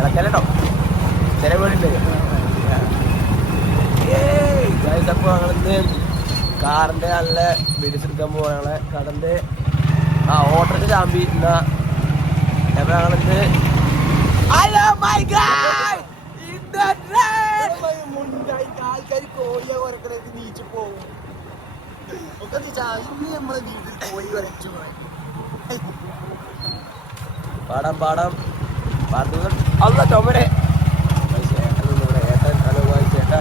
ഇളക്കല്ലോ ചില വീടുണ്ട്. അപ്പോൾ ഞങ്ങളിന്ന് കാറിൻ്റെ നല്ല വീഡിയോസ് എടുക്കാൻ പോകാൻ ഞങ്ങളെ കടൻ്റെ ഓട്ടോക്ക് ചാമ്പി എന്നാ അപ്പോൾ ഞങ്ങളിന്ന് ആൾക്കാർ കോഴിയെ കുറക്കണേക്ക് നീച്ചു പോകും. ഒക്കെ ഇന്ന് നമ്മളെ വീട്ടിൽ കോഴി കുറച്ചു പാടാം അല്ല ചുമരെ ചേട്ടാ.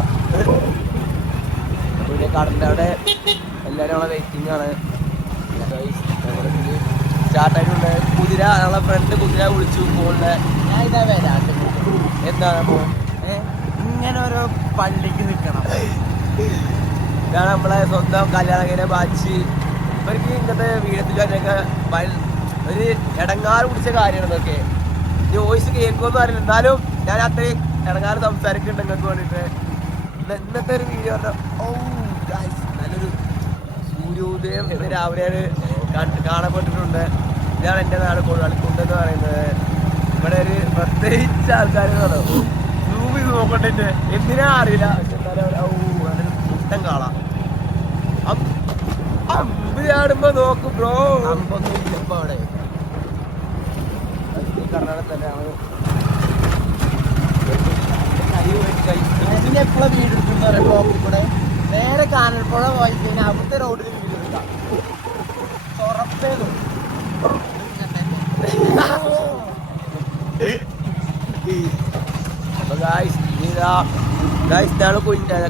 പിന്നെ കടൻ്റെ അവിടെ എല്ലാവരും നമ്മളെ വെയിറ്റിംഗ് ആണ്. സ്റ്റാർട്ടായിട്ടുണ്ട്. കുതിര നമ്മളെ ഫ്രണ്ട് കുതിര വിളിച്ചു പോകുന്നുണ്ട്. ഞാൻ ഇതാ വരാം. എന്താണ് അപ്പോൾ ഇങ്ങനെ ഓരോ പള്ളിക്ക് നിൽക്കണം. ഇതാണ് നമ്മളെ സ്വന്തം കല്യാണങ്ങനെ ബാച്ച്. ഇവർക്ക് ഇങ്ങനത്തെ വീടത്തിലൊക്കെ ഒരു ഇടങ്ങാറ് പിടിച്ച കാര്യമാണ് ഇതൊക്കെ. ഈ വോയിസ് കേൾക്കുമെന്ന് അറിയില്ല, എന്നാലും ഞാൻ അത്രയും ഇടങ്ങാറ് സംസാരിക്കുന്നുണ്ട് നിങ്ങൾക്ക് വേണ്ടിയിട്ട്. ഇന്നത്തെ ഒരു വീഡിയോ പറഞ്ഞാൽ നല്ലൊരു സൂര്യോദയം എന്ന് രാവിലെയാണ് കാണപ്പെട്ടിട്ടുണ്ട്. ഇതാണ് എൻ്റെ നാട് കൊഴുവാളിക്കുണ്ടെന്ന് പറയുന്നത്. ഇവിടെ ഒരു പ്രത്യേകിച്ച ആൾക്കാർ സൂം ചെയ്ത് നോക്കണ്ടിട്ട് എന്തിനാ അറിയില്ല. പക്ഷെ എന്നാലും അതിന് മുട്ടം കാണാം. അമ്പ് ചാടുമ്പോ നോക്കും ബ്രോ. അമ്പൊന്നും ഇല്ലപ്പോ അവിടെ. കർണാടക തന്നെയാണ്. പിന്നെ എപ്പോഴും വീട് എടുക്കുന്ന പറയുമ്പോ ഇവിടെ നേരെ കാനൽപ്പുഴ പോയി കഴിഞ്ഞാൽ അവിടുത്തെ റോഡിൽ വീട് എടുക്കാം. തുറപ്പേതും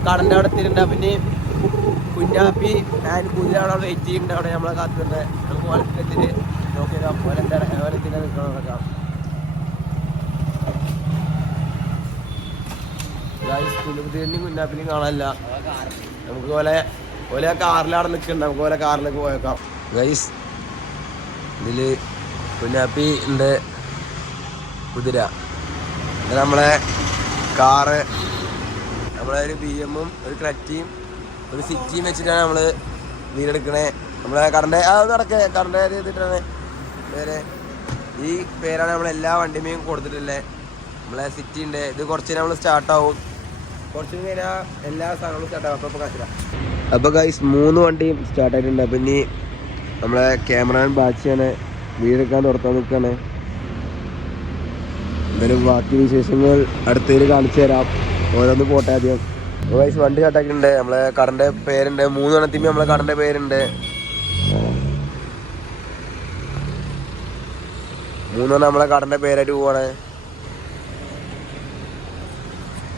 കടന്റെ അവിടെ എത്തിയിട്ടുണ്ട്. പിന്നെ കുഞ്ഞാപ്പി ഞാൻ കുഞ്ഞാവിടെ വെയിറ്റ് ചെയ്യുന്നുണ്ട്. അവിടെ നമ്മളെ കാത്തുണ്ട്. നമുക്ക് വളർത്തിട്ട് നോക്കിയാൽ ഓലത്തിന് നിൽക്കണം നോക്കാം. കുഞ്ഞാപ്പിനെയും കുഞ്ഞാപ്പിനെയും കാണാനില്ല. നമുക്ക് ഓലെ കാറിലാണ് നിൽക്കുന്നുണ്ട്. നമുക്ക് ഓലെ കാറിലേക്ക് പോയേക്കാം. ഗൈസ് ഇതിൽ കുഞ്ഞാപ്പി ഉണ്ട്, കുതിര. നമ്മളെ കാറ്, നമ്മളെ ഒരു BM ഒരു ക്ലറ്റിയും ഒരു സിറ്റിയും വെച്ചിട്ടാണ് നമ്മൾ വീടെടുക്കണേ. നമ്മളെ കടൻ്റെ കടൻ്റെ ചെയ്തിട്ടാണ് പേര്. ഈ പേരാണ് നമ്മളെല്ലാ വണ്ടിമേയും കൊടുത്തിട്ടുള്ളത്. നമ്മളെ സിറ്റി ഉണ്ട്. ഇത് കുറച്ച് നമ്മൾ സ്റ്റാർട്ടാവും. കുറച്ച് കഴിഞ്ഞാൽ എല്ലാ സാധനങ്ങളും സ്റ്റാർട്ടാവും. അപ്പോൾ കാശില്ല. അപ്പോൾ ഗൈസ് 3 വണ്ടിയും സ്റ്റാർട്ടായിട്ടുണ്ട്. അപ്പം ഇനി നമ്മളെ ക്യാമറമാൻ ബാച്ചിയാണ് വീടെടുക്കാൻ തുറത്താൻ നിൽക്കുകയാണ്. എന്തായാലും ബാക്കി വിശേഷങ്ങൾ അടുത്തതിൽ കാണിച്ചു തരാം. ഓരോന്ന് പോട്ടെ ആദ്യം. ഗൈസ് വണ്ടി സ്റ്റാർട്ടാക്കിയിട്ടുണ്ട്. നമ്മളെ കടൻ്റെ പേരുണ്ട്. 3 എണ്ണത്തിമ്മ നമ്മളെ കടൻ്റെ പേരുണ്ട്. 3 നമ്മളെ കടൻ്റെ പേരായിട്ട് പോവാണ്.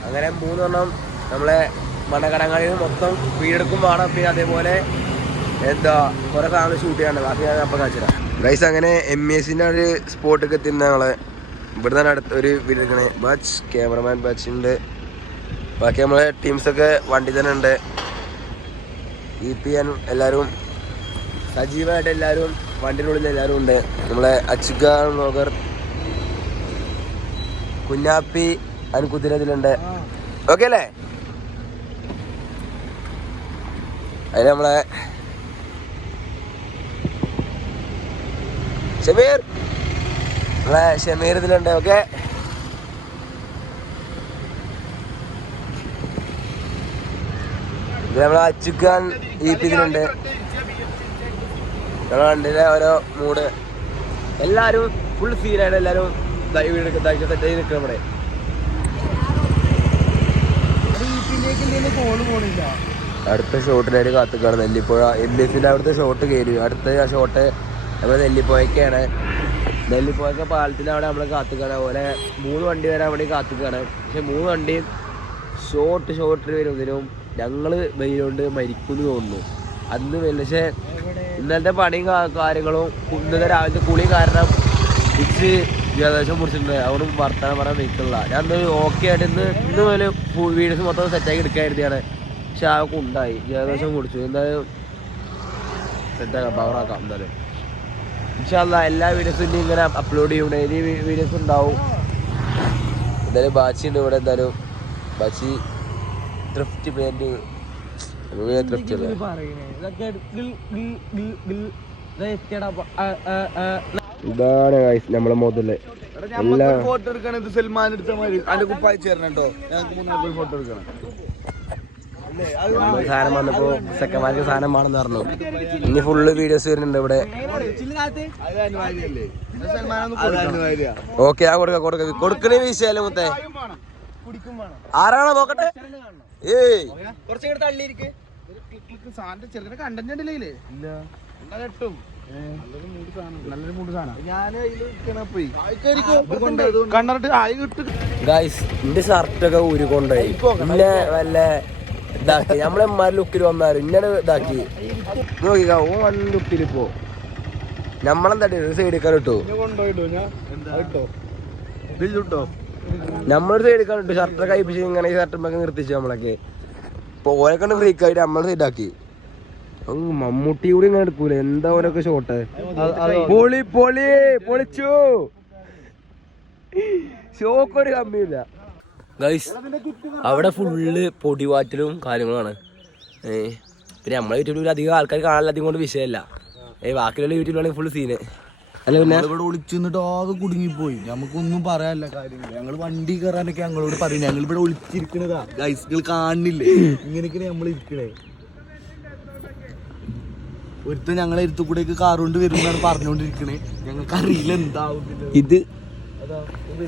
അങ്ങനെ 3 നമ്മളെ മണകടങ്ങളിൽ മൊത്തം വീടെടുക്കും വേണം. പിന്നെ അതേപോലെ കുറേ സാധനം ഷൂട്ട് ചെയ്യാണ്ട്. ബാക്കി ഞാൻ അപ്പം കാണിച്ചു തരാം. ഗൈസ് അങ്ങനെ MESൻ്റെ ഒരു സ്പോട്ടൊക്കെ എത്തിയിട്ടുണ്ട്. ഞങ്ങളെ ഇവിടെ തന്നെ അടുത്ത് ഒരു വീഡിയോ എടുക്കണേ. ബാച്ച് ക്യാമറമാൻ ബാച്ചുണ്ട്. ബാക്കി നമ്മളെ ടീംസൊക്കെ വണ്ടി തന്നെ ഉണ്ട്. EP എല്ലാവരും സജീവമായിട്ട് എല്ലാവരും വണ്ടിനുള്ളിൽ എല്ലാവരും ഉണ്ട്. നമ്മളെ അച്ചുക വ്ളോഗർ, കുഞ്ഞാപ്പി കുതിര ഇതിലുണ്ട്. ഓക്കെ അല്ലേ? അതിന് നമ്മളെ ഷമീർ ഇതിലുണ്ട്. ഓക്കെ, ഇത് നമ്മളെ അച്ചുക്കാൻ EP ഇതിലുണ്ട്. നമ്മളെ വണ്ടിയിലെ ഓരോ മൂഡ് എല്ലാവരും ഫുൾ സീനായിട്ട് എല്ലാവരും സെറ്റ് ചെയ്ത് നിൽക്കണം. ഇവിടെ അടുത്ത ഷോട്ടിനായിട്ട് കാത്തുക്കാണ്. നെല്ലിപ്പുഴ MSൻ്റെ അവിടുത്തെ ഷോട്ട് കയറി. അടുത്ത ഷോട്ട് നമ്മൾ നെല്ലിപ്പുഴയ്ക്കാണ്. നെല്ലിപ്പുഴയ്ക്ക് പാലത്തിൻ്റെ അവിടെ നമ്മൾ കാത്തുക്കാണ്. അതുപോലെ 3 വണ്ടി വരാൻ വേണ്ടി കാത്തുക്കാണ്. പക്ഷെ 3 വണ്ടിയും ഷോട്ടിൽ വരുന്നതിനും ഞങ്ങൾ വെയിലുകൊണ്ട് മരിക്കുമെന്ന് തോന്നുന്നു. അന്ന് വരില്ല. പക്ഷേ ഇന്നലത്തെ പണിയും കാര്യങ്ങളും ഇന്നത്തെ രാവിലത്തെ കുളിയും കാരണം ഇച്ച് ജലദോഷം മുറിച്ചിട്ടുണ്ട്. അവിടെ വർത്തമാനം പറയാൻ നിൽക്കില്ല. ഞാൻ ഓക്കെ ആയിട്ട് ഇന്ന് പോലെ വീഡിയോസ് മൊത്തം സെറ്റാക്കി എടുക്കാതിരുത്തിയാണ്. പക്ഷെ അതൊക്കെ ഉണ്ടായി. ജലദോഷം കുടിച്ചു. എന്തായാലും സെറ്റാക്കാം, പവറാക്കാം. എന്തായാലും ഇൻഷാല്ലാ എല്ലാ വീഡിയോസും ഇനി ഇങ്ങനെ അപ്ലോഡ് ചെയ്യും. ഡെയിലി വീഡിയോസ് ഉണ്ടാവും. എന്തായാലും ബാച്ചി ഉണ്ട് ഇവിടെ. എന്തായാലും ബാച്ചി ത്രിഫ്റ്റ് പെയിൻറ്റിങ് ത്രിഫ്റ്റ് ഇതാണ് നമ്മളെ മുതല് ഫോട്ടോ എടുക്കണം. ഇത് സൽമാൻ എടുത്ത മാതിരി അതിന്റെ കുപ്പായി ചേർന്നോ. ഞങ്ങൾക്ക് 3 ഫോട്ടോ എടുക്കണം. സാധനം വന്നപ്പോ ചെക്കന്മാർക്ക് സാധനം വേണമെന്ന് പറഞ്ഞു. ഇനി ഫുള്ള് വീഡിയോസ് വരുന്നുണ്ട് ഇവിടെ. ഓക്കെ ഞാൻ കൊടുക്കണ വിഷയല്ലേ മുത്തേ. ആരാണോ നോക്കട്ടെ. ഏയ് ഗൈസ് എന്റെ ഷർട്ടൊക്കെ ഊരി കൊണ്ടുപോയി. പിന്നെ വല്ല ഇതാക്കി നമ്മളെമാര് ലുക്കിൽ വന്നാലും ഇങ്ങനെ ഇതാക്കി നോക്കിക്കാ. ഓ വൺ ലുക്കിൽ ഇപ്പോ നമ്മളെന്താ സൈഡിക്കാൻ ഇട്ടു. നമ്മളൊരു സൈഡിക്കാൻ ഇട്ടു. ഷർട്ടൊക്കെ കഴിപ്പിച്ച് ഇങ്ങനെ ഷർട്ടൊക്കെ നിർത്തിച്ചു നമ്മളൊക്കെ. ഇപ്പൊ ഓരൊക്കെ ഫ്രീക്ക് ആയിട്ട് നമ്മളെ സൈഡാക്കി. മമ്മൂട്ടി കൂടി ഇങ്ങനെ എടുക്കൂല. എന്താ ഓരൊക്കെ ഷോട്ട്. പൊളി പൊളി പൊളിച്ചു. ഷോക്കൊരു കമ്മിയില്ല ഗൈസ്. അവിടെ ഫുള്ള് പൊടിവാറ്റലും കാര്യങ്ങളാണ്. പിന്നെ നമ്മളെ യൂട്യൂബിൽ അധികം ആൾക്കാർ കാണാൻ അധികം കൊണ്ട് വിഷയമല്ല. ബാക്കിയുള്ള യൂട്യൂബിലാണെങ്കിൽ ഫുൾ സീന്. അല്ല പിന്നെ ഇവിടെ ഒളിച്ചു നിന്നിട്ട് ആകെ കുടുങ്ങിപ്പോയി. നമുക്കൊന്നും പറയാനില്ല കാര്യങ്ങൾ. ഞങ്ങൾ വണ്ടി കയറാനൊക്കെ ഞങ്ങളോട് പറയും. ഞങ്ങൾ ഇവിടെ ഒളിച്ചിരിക്കണതാ ഗൈസ്. നിങ്ങൾ കാണുന്നില്ലേ ഇങ്ങനെയൊക്കെയാണ് നമ്മൾ ഇരിക്കണേ. ഒരുത്തൻ ഞങ്ങളെ ഇരുത്തു കൂടെയൊക്കെ കാർ കൊണ്ട് വരുമെന്നാണ് പറഞ്ഞോണ്ടിരിക്കണേ. ഞങ്ങൾക്ക് അറിയില്ല എന്താവും ഇത്. അതാ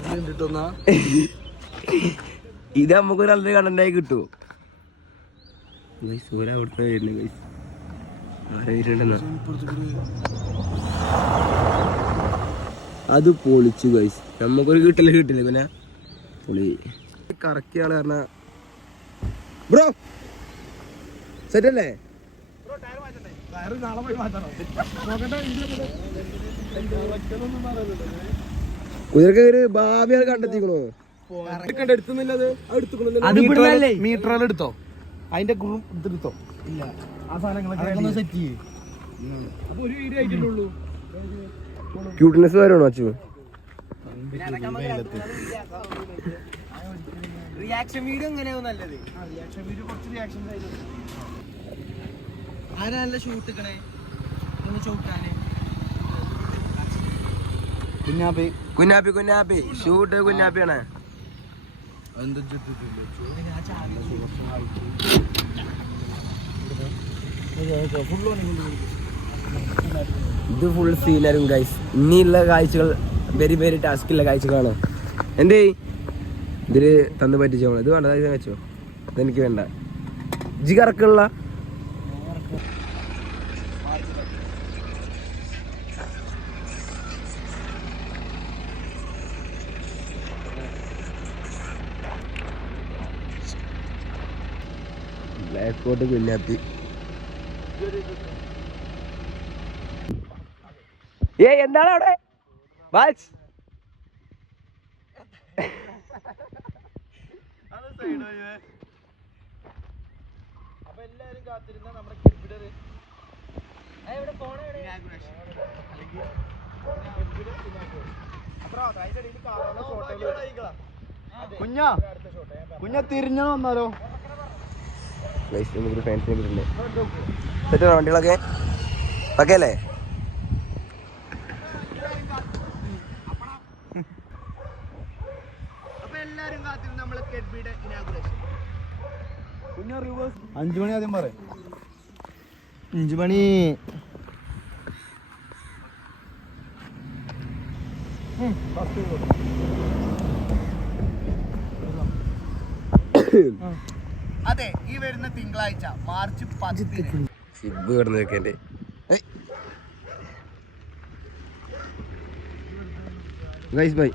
കണ്ടിട്ടൊന്നാ ഇത് നമുക്കൊരു നല്ല കണ്ടന്റായി കിട്ടുമോ. അത് പൊളിച്ചു ഗൈസ്. നമുക്കൊരു കിട്ടില്ല പിന്നെ പൊളി കറക്കിയാള് പറഞ്ഞ ബ്രോ സെറ്റ് അല്ലേ. കുതിരക്ക് ഒരു ഭാവിയാണ് കണ്ടെത്തിക്കണോ. മീറ്ററുകൾ എടുത്തോ. അതിന്റെ എടുത്തോ. ഇല്ല ആ സാധനങ്ങളൊക്കെ സെറ്റ് ചെയ്യേ. ക്യൂട്ട്നെസ് വരണോ അച്ചു. റിയാക്ഷൻ വീഡിയോ എങ്ങനെയാവും നല്ലത്. റിയാക്ഷൻ വീഡിയോ കുറച്ച് റിയാക്ഷൻ ആരല്ല ഷൂട്ട് എടുക്കണേ ഒന്ന് ചോട്ടാന്. കുഞ്ഞാപ്പി ഷൂട്ട് കുഞ്ഞാപ്പിയാണ്. ഇത് ഫുൾ സീനറും ഗൈസ്. ഇനിയുള്ള കാഴ്ചകൾ വെരി വെരി ടാസ്കുള്ള കാഴ്ചകളാണ്. എന്തേ ഇതില് തന്നു പറ്റിച്ചോ. ഇത് വേണ്ട വെച്ചോ. ഇതെനിക്ക് വേണ്ട. ജി കറക്കുള്ള ബ്ലാക്ക് കോട്ട് കുഞ്ഞാപ്പി. എന്താണ് അവിടെ വാച്ച്. അപ്പൊ എല്ലാരും കാത്തിരുന്ന നമ്മുടെ കുഞ്ഞ തിരിഞ്ഞു വന്നാലോ. വണ്ടികളൊക്കെ ഓക്കെ അല്ലേ. അപ്പൊ എല്ലാരും കാത്തിരുന്ന നമ്മളെ കെഡ്ബിയുടെ ഇനാഗുറേഷൻ. 5 മണി ആദ്യം പറ. 5 മണി അതെ. ഈ വരുന്ന തിങ്കളാഴ്ച മാർച്ച് 10 സിബ് കിടന്ന് വെക്കണ്ടേ. Guys bye.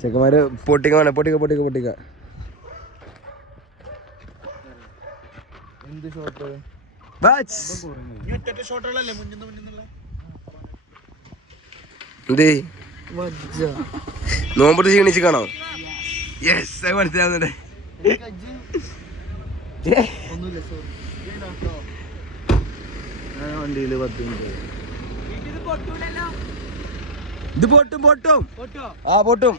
ചെക്കന്മാര് പൊട്ടിക്ക. എന്ത് ഷോട്ട്. ഷോട്ടുകളല്ലേ മുന്നിന്നുള്ള എന്തേ നോമ്പ് ക്ഷീണിച്ച് കാണോ. യെസ് മനസ്സിലാവുന്നുണ്ട്. വണ്ടിയില് 10 മിനിറ്റ്. ഇത് പൊട്ടും. ആ പൊട്ടും.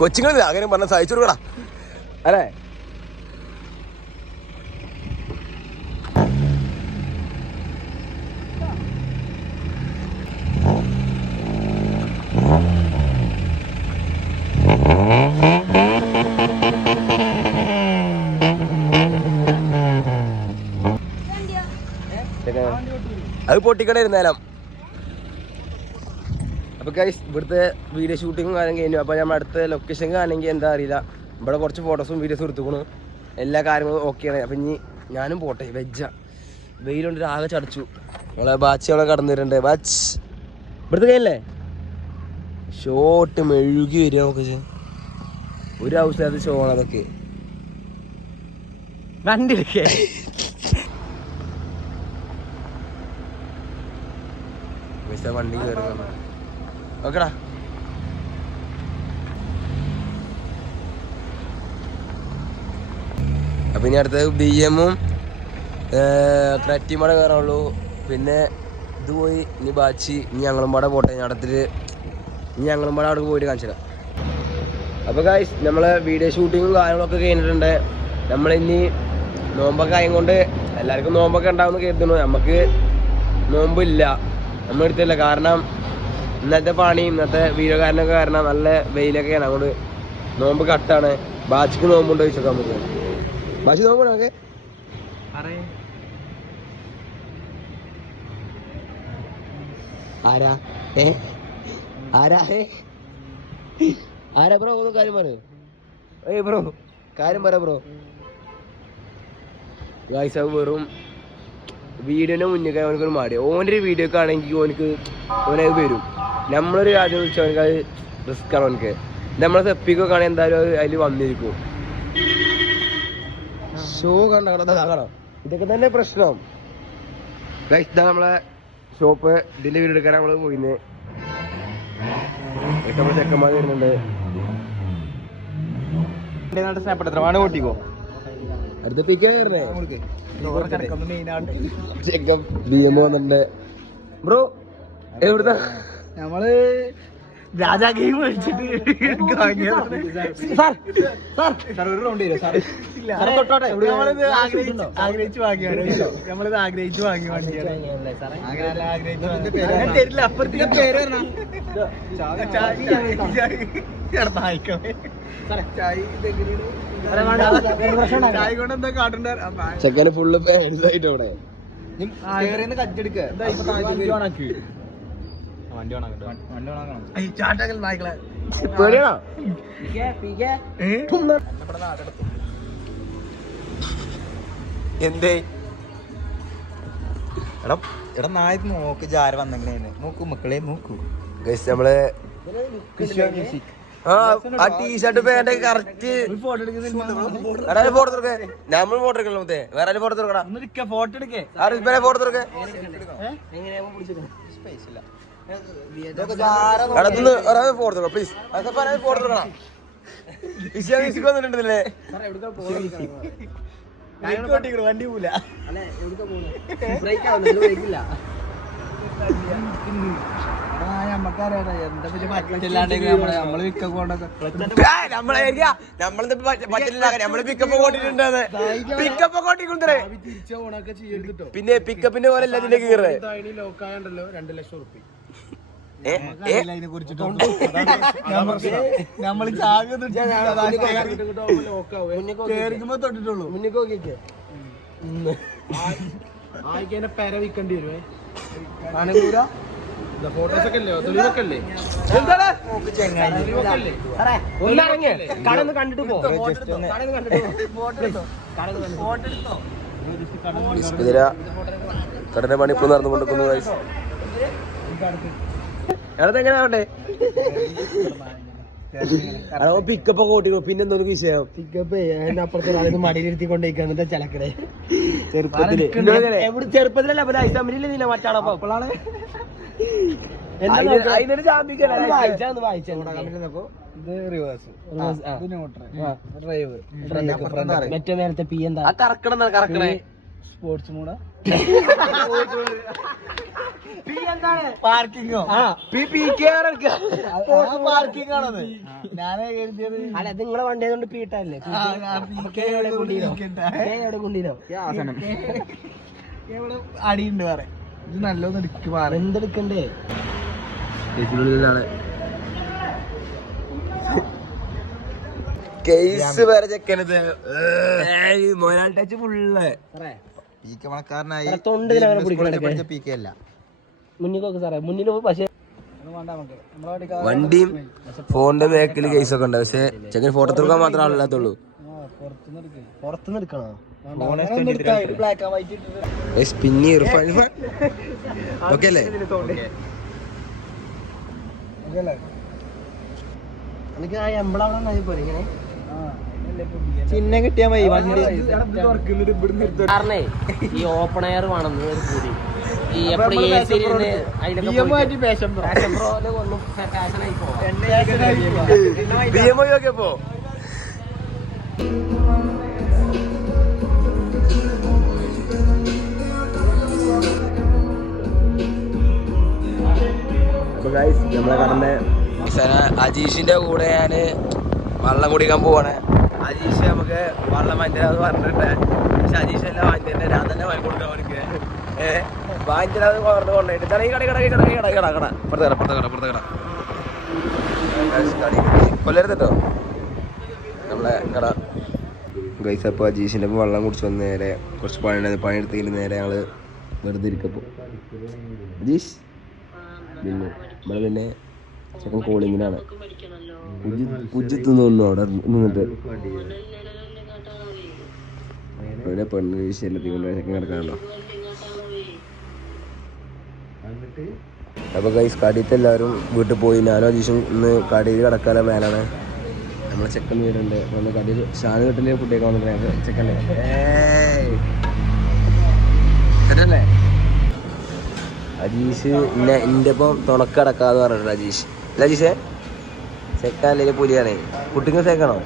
കൊച്ചുങ്ങളില്ല അങ്ങനെ പറഞ്ഞ സഹിച്ചു കൊടുക്കടാ അല്ലേ. അത് പൊട്ടിക്കണ്ടായിരുന്നാലും. അപ്പോൾ ഗൈസ് ഇവിടുത്തെ വീഡിയോ ഷൂട്ടിങ്ങും കാര്യം കഴിഞ്ഞു. അപ്പോൾ നമ്മൾ അടുത്ത ലൊക്കേഷൻ കാണെങ്കിൽ എന്താ അറിയില്ല. ഇവിടെ കുറച്ച് ഫോട്ടോസും വീഡിയോസും എടുത്തുക്കണു, എല്ലാ കാര്യങ്ങളും ഓക്കെയാണ്. അപ്പം ഇനി ഞാനും പോട്ടെ. വെയിലുണ്ട്, ആകെ ചടച്ചു. നമ്മളെ ബാച്ച് അവിടെ കടന്നു വരുന്നുണ്ട്. ബാച്ച് ഇവിടുത്തെ കഴിഞ്ഞല്ലേ ഷോട്ട് മെഴുകി വരിക. നോക്ക് ഒരു ആവശ്യമില്ലാത്ത ഷോ ആണ് അതൊക്കെ. വണ്ടി എടുക്കേ വണ്ടി കയറി ഓക്കെടാ. അപ്പം ഇനി അടുത്തത് BM-ഉം ക്രെറ്റയും കൂടെ കയറുള്ളൂ. പിന്നെ ഇത് പോയി ഇനി ബാച്ച് ഇനി ഞങ്ങളും പാടെ പോട്ടെ. നടത്തിട്ട് ഇനി ഞങ്ങളും പാടെ അവിടെ പോയിട്ട് കാണിച്ചു തരാം. അപ്പോൾ ഗൈസ് നമ്മളെ വീഡിയോ ഷൂട്ടിങ്ങും കാര്യങ്ങളൊക്കെ കഴിഞ്ഞിട്ടുണ്ട്. നമ്മളിനി നോമ്പൊക്കെ ആയതുകൊണ്ട് എല്ലാവർക്കും നോമ്പൊക്കെ ഉണ്ടാവുമെന്ന് കരുതുന്നു. നമുക്ക് നോമ്പില്ല, നമ്മളെടുത്തില്ല. കാരണം ഇന്നത്തെ പണി ഇന്നത്തെ വീഡിയോ കാരനൊക്കെ കാരണം നല്ല വെയിലൊക്കെയാണ്. അതുകൊണ്ട് നോമ്പ് കട്ടാണ്. ബാച്ചിക്ക് നോമ്പുണ്ടോ ചോദിച്ചോക്കാം നമുക്ക്. ബാച്ചി നോമ്പുണ്ടോ ഒക്കെ ആരാ ആരാ ബ്രോ? ഒന്ന് കാര്യം പറ. ബ്രോ കാര്യം പറ ബ്രോ. ഗൈസ് അത് വെറും വീഡിയോന്റെ മുന്നിൽ അവനക്കൊരു മാടി. ഓൻ്റെ ഒരു വീഡിയോ ഒക്കെ ആണെങ്കിൽ ഓനത് വരും. നമ്മളൊരു കാര്യം വിളിച്ചാൽ അവനക്ക് അത് റിസ്ക് ആണ്. അവനക്ക് നമ്മളെ സെപ്പിക്കൊക്കെ ആണെങ്കിൽ എന്തായാലും അതിൽ വന്നിരിക്കും. ഷോ കണ്ടോ? ഇതൊക്കെ തന്നെ പ്രശ്നം. ഗൈസ് ഇതാ നമ്മളെ ഷോപ്പ്. ഇതിന്റെ വീഡിയോ എടുക്കാൻ നമ്മള് പോയിന്ന്. ചെക്കന്മാർ വരുന്നുണ്ട്. ഓട്ടിക്കോ അടുത്ത പിക്കാൻ ചെക്കൻ BM വന്നിട്ടുണ്ട്. ബ്രോ എവിടുന്നാ? നമ്മള് രാജാ ഗെയിം കളിച്ചിട്ട് ആഗ്രഹിച്ചു വാങ്ങിയാണ്. നമ്മളിത് ആഗ്രഹിച്ചു വാങ്ങിയ വണ്ടിയാണ്. തരില്ല. അപ്പുറത്തേക്ക് പേര് ചെക്കന് ഫുള്ള് ആയിട്ട് അവിടെ കച്ചെടുക്ക എന്തേ എടാ നായ നോക്ക് ജാര വന്നെങ്ങനെ നോക്കൂ മക്കളെ നോക്കൂ. നമ്മള് ആ ടീഷർട്ട് പാന്റ് കറക്റ്റ് നമ്മൾ ഫോട്ടോ എടുക്കേ. വേറെ ഫോട്ടോ എടുക്കടാ. ഫോട്ടോ എടുക്കേ. ഫോട്ടോ എടുക്കേ. Photo please. ഫോട്ടോ എടുക്കണം. വന്നിട്ടുണ്ടല്ലേ വണ്ടി പോല പിന്നെ പിക്കപ്പിന്റെ പോലെ അല്ല ഇതിന്റെ കീറ്. 2 ലക്ഷം റുപ്യ നമ്മള് തൊട്ടിട്ടുള്ളൂ. ആയിക്കതിനെ പെര വിൽക്കേണ്ടി വരുവേ. ഫോട്ടോസൊക്കെ അല്ലേ തെളിവൊക്കെ അല്ലേ കടന്ന് കണ്ടിട്ട് പോ. കടന്റെ പണി ഇപ്പൊ നടന്നുകൊണ്ടിരിക്കുന്നു. എങ്ങനെയാവട്ടെ പിക്കപ്പ് കൂട്ടിക്കോ. പിന്നെന്തോന്ന് വിഷയം? പിക്കപ്പ് അപ്പുറത്തെ മടിയിലിരുത്തിക്കൊണ്ടിരിക്കുക ചിലക്കടെ ചെറുപ്പത്തിലല്ല മറ്റാളപ്പോ അപ്പോഴാണ് മറ്റേ നേരത്തെ പി എന്താ കറക്കണേ സ്പോർട്സ് മൂടാ പാർക്കിങ്ങോ പാർക്കിംഗ് ആണത്. ഞാനേ കരുതിയത് അല്ല നിങ്ങളെ വണ്ടി ആയതുകൊണ്ട് പീട്ടല്ലേ അടിയുണ്ട് വേറെ. ഇത് നല്ലോന്ന് എടുക്കുക എന്തെടുക്കണ്ടേ? കേസ് വരെ ചെക്കനത് മൊരാൾ ടച്ച് ഫുള്ള് പീക്ക പണക്കാരനായി തൊണ്ട് പഠിച്ച പീക്ക അല്ല മുന്നിൽ സാറേ മുന്നിൽ പക്ഷേ വണ്ടിയും ഫോണിന്റെ ബാക്കിൽ കേസൊക്കെ ഉണ്ട്. പക്ഷെ ചെക്കൻ ഫോട്ടോ എടുക്കാൻ മാത്രമേ ആളില്ലാത്തുള്ളൂ. പിന്നെ ഇർഫാൻ ഓക്കെ അല്ലേ? ചിഹ്നം കിട്ടിയാ മതി വണ്ടി കാരണേ ഈ ഓപ്പൺ എയർ വേണമെന്ന് ഒരു കൂടി ഈ എപ്പോഴും എ സി ഫാഷനായി പോവാം. നമ്മളെ കടന്ന അജീഷിന്റെ കൂടെ ഞാൻ വെള്ളം കുടിക്കാൻ പോവാണ്. അജീഷ് നമുക്ക് വെള്ളം വാങ്ങിത്തരാന്ന് പറഞ്ഞിട്ടുണ്ട്. പക്ഷെ അജീഷ് എല്ലാം വാങ്ങിത്തന്നെ, ഞാൻ തന്നെ വാങ്ങി കൊടുക്കാം അവർക്ക്. വാങ്ങിത്തരാന്ന് പറഞ്ഞ് കൊണ്ടുപോയിട്ട് കൊല്ലരുതട്ടോ നമ്മളെ കട. ഗൈസ് അപ്പോൾ അജീഷിൻ്റെ ഒപ്പം വെള്ളം കുടിച്ച് വന്ന് നേരെ കുറച്ച് പണിയെടുത്തിട്ട് നേരെ ഞങ്ങൾ വെറുതെ ഇരിക്കപ്പോൾ അജീഷ് പിന്നെ നമ്മള് പിന്നെ ചെക്കൻ കോളിങ്ങിനാണ്. ഉജ്ജത്തുനിന്ന് അവിടെ നിന്നിട്ട് ഇവിടെ പെണ്ണ് വിഷയത്തിക്കൊണ്ട് ചെക്കൻ കിടക്കാണല്ലോ. അപ്പോൾ ഗൈസ് കടീത്തെ എല്ലാവരും വീട്ടിൽ പോയി. ഞാനും അജീഷും ഇന്ന് കടയിൽ കിടക്കാനുള്ള പ്ലാനാണ്. നമ്മളെ ചെക്കൻ വീടുണ്ട്. നമ്മൾ കടയിൽ ഷാന് വീട്ടിൽ ഫുഡൊക്കെ വന്നിട്ട് ചെക്കൻ്റെ സെറ്റല്ലേ? അജീഷ് എന്നെ എൻ്റെ ഒപ്പം തുണക്കടക്കാന്ന് പറഞ്ഞിട്ടുണ്ട് അജീഷ്. അല്ല അജീഷേ ചെക്കാൻ അല്ലെങ്കിൽ പുലിയാണേ. കുട്ടിക്ക് സേക്കണോ?